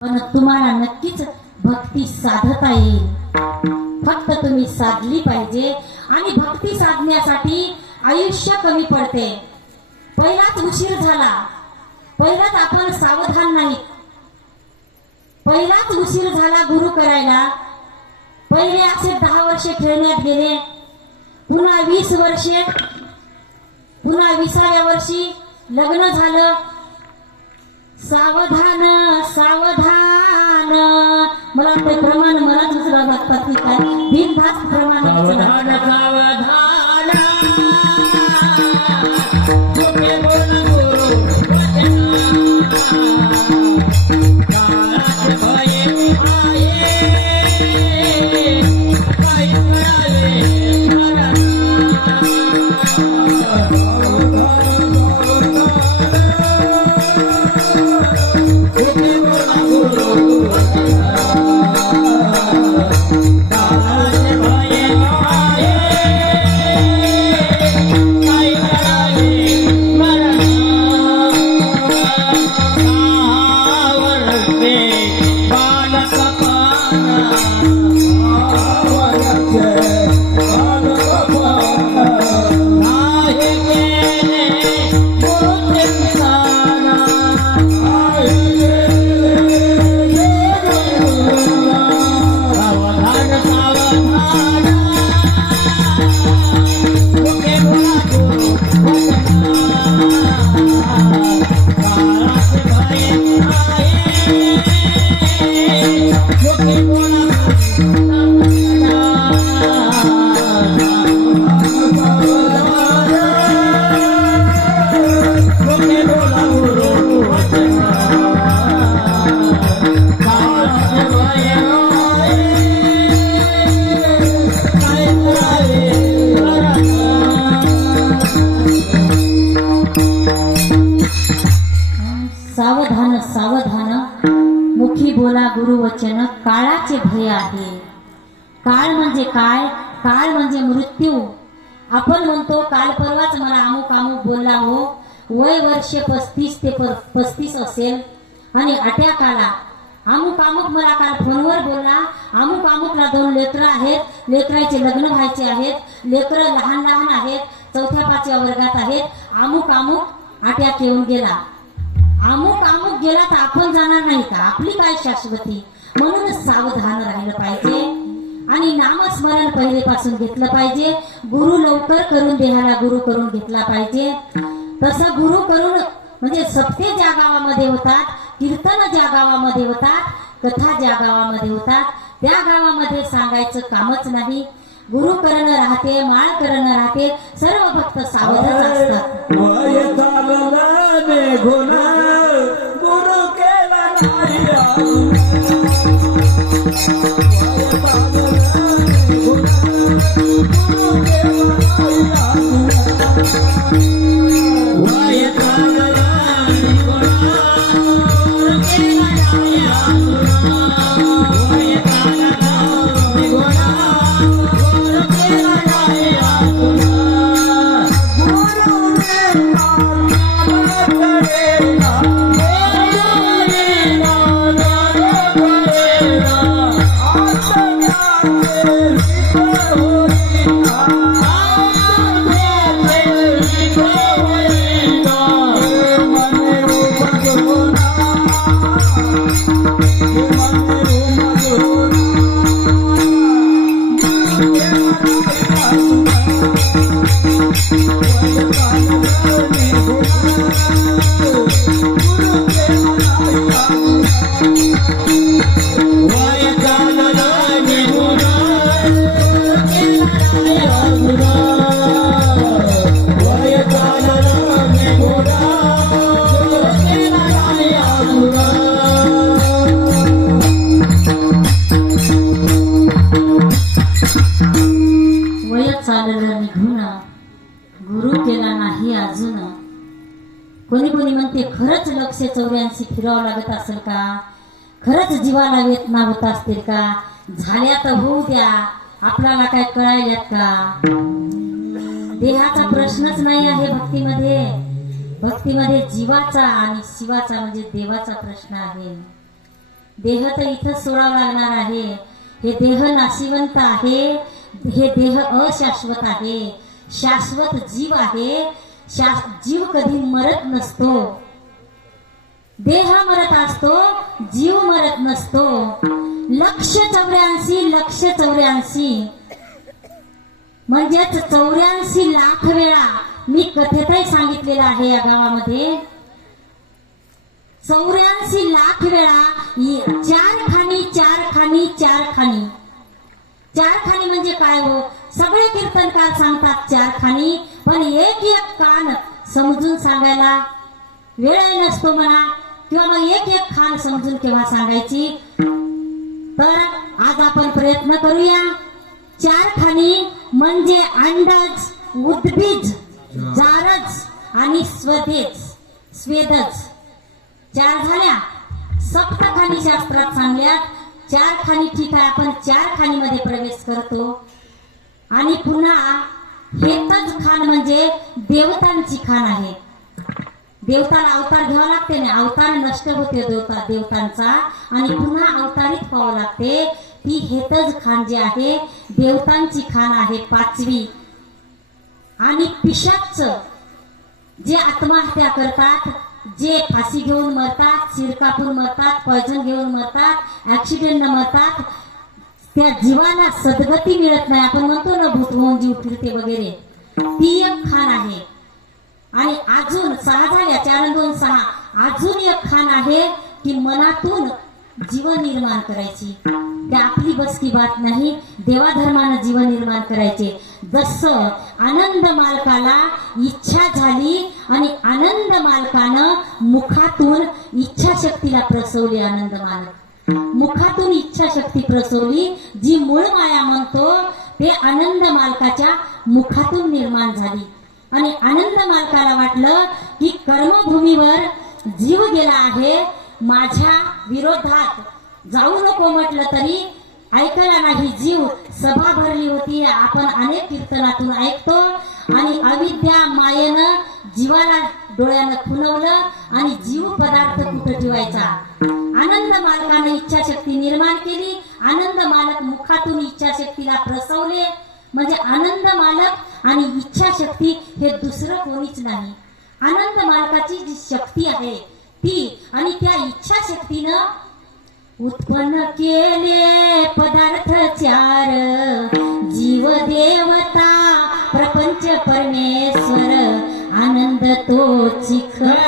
पण तुम्हाला नक्कीच भक्ती साधता येईल. फक्त तुम्ही साधली पाहिजे आणि भक्ती साधण्यासाठी आयुष्य कमी पडते. पहिलाच उशीर झाला. पहिलाच आपण सावधान नाही. पहिलाच उशीर झाला गुरु करायला. पहिले असे दहा वर्षे खेळण्यात गेले. पुन्हा वीस वर्षे पुन्हा विसाव्या वर्षी लग्न झालं. सावधान सावधान. मला ते प्रमाण मलाच दुसरा लागतात की काय? बिनधास्त प्रमाण you. झोके बोला मुखी बोला गुरुवचन काळाचे भय आहे. काळ म्हणजे काय? काळ म्हणजे मृत्यू. आपण म्हणतो काल परवाच मला अमुक अमुक बोलला हो वय वर्ष पस्तीस ते पस्तीस असेल. आणि अट्याक आला अमुक अमुक मला काल फोनवर बोलला अमुक अमुकला दोन लेकरं आहेत. लेकराचे लग्न व्हायचे आहेत. लेकरं लहान लहान आहेत. चौथ्या पाचव्या वर्गात आहेत. अमुक अमुक अट्याक येऊन गेला. अमुक अमुक गेला तर आपण जाणार नाही का आपली काय शाश्वती म्हणूनच सावधान राहिलं पाहिजे आणि नामस्मरण पहिलेपासून घेतलं पाहिजे गुरु लवकर करून देहाला गुरु करून घेतला पाहिजे तसा गुरु करून म्हणजे सप्ते ज्या गावामध्ये होतात कीर्तन ज्या गावामध्ये होतात कथा ज्या गावामध्ये होतात त्या गावामध्ये सांगायचं कामच नाही गुरु करणं राहते माळ करणं राहते सर्व भक्त सावधच असतात বেগুনা গুরুকে বানাই कोणी कोणी म्हणते खरंच लक्ष चौऱ्याऐंशी फिरावं लागत असेल का? खरंच जीवाला वेदना होत असतील का? झाल्या तर होऊ द्या. आपल्याला काय कळायल्यात का? देहाचा प्रश्नच नाही आहे भक्तीमध्ये. भक्तीमध्ये जीवाचा आणि शिवाचा म्हणजे देवाचा प्रश्न आहे. देह तर इथं सोडावं लागणार आहे. हे देह नाशिवंत आहे. हे देह अशाश्वत आहे. शाश्वत जीव आहे. शा- जीव कधी मरत नसतो. देह मरत असतो जीव मरत नसतो. लक्ष चौऱ्याऐंशी लक्ष चौऱ्याऐंशी. म्हणजेच चौऱ्याऐंशी लाख वेळा मी कथेतही सांगितलेलं आहे या गावामध्ये. चौऱ्याऐंशी लाख वेळा चार खाणी चार खाणी चार खाणी. चार खाणी म्हणजे काय हो? सगळे कीर्तनकार सांगतात चार खाणी पण एक एक कान समजून सांगायला वेळ नसतो म्हणा. किंवा मग एक एक खान समजून केव्हा सांगायची? तर आज आपण प्रयत्न करूया. चार खाणी म्हणजे अंडज उद्बीज जारज आणि स्वदेज स्वेदज. चार झाल्या. सप्तखानी शास्त्रात सांगल्यात चार खाणी ठीक आहे आपण चार खाणीमध्ये प्रवेश करतो. आणि पुन्हा हेतच खान म्हणजे देवतांची खाण आहे. देवताला अवतार घ्यावा लागते ना अवतार नष्ट होते देवता देवतांचा. आणि पुन्हा अवतारित व्हावं लागते. ती हेतज खान जी आहे देवतांची खान आहे पाचवी. आणि पिशाच जे आत्महत्या करतात जे फाशी घेऊन मरतात सिरकापूर मरतात पॉयझन घेऊन मरतात ऍक्सिडेंट मरतात त्या जीवाला सद्गती मिळत नाही. आपण म्हणतो ना भूत होऊन जीव फिरते वगैरे. ती एक खान आहे. आणि अजून सहा झाल्या चार दोन सहा अजून एक खान आहे की मनातून जीवन निर्माण करायची. ते आपली बस की बात नाही देवाधर्मानं जीवन निर्माण करायचे. जस आनंद मालकाला इच्छा झाली आणि आनंद मालकानं मुखातून इच्छाशक्तीला प्रसवली आनंद मालक. मुखातून इच्छाशक्ती प्रसवली जी मूळ माया म्हणतो ते आनंद मालकाच्या मुखातून निर्माण झाली. आणि आनंद मालकाला वाटलं की कर्मभूमीवर जीव गेला आहे. माझ्या विरोधात जाऊ नको म्हटलं तरी ऐकायला नाही जीव. सभा भरली होती. आपण अनेक कीर्तनातून ऐकतो. आणि अविद्या मायेनं जीवाला डोळ्यानं खुणवलं आणि जीव पदार्थ कुठं ठेवायचा? आनंद मालकानं इच्छाशक्ती निर्माण केली. आनंद मालक मुखातून इच्छाशक्तीला प्रसवले. म्हणजे आनंद मालक आणि इच्छाशक्ती हे दुसरं कोणीच नाही. आनंद मालकाची जी शक्ती आहे ती आणि त्या इच्छाशक्तीनं उत्पन्न केले पदार्थ चार. जीव देवता प्रपंच परमेश्वर आनंद तो चिखळ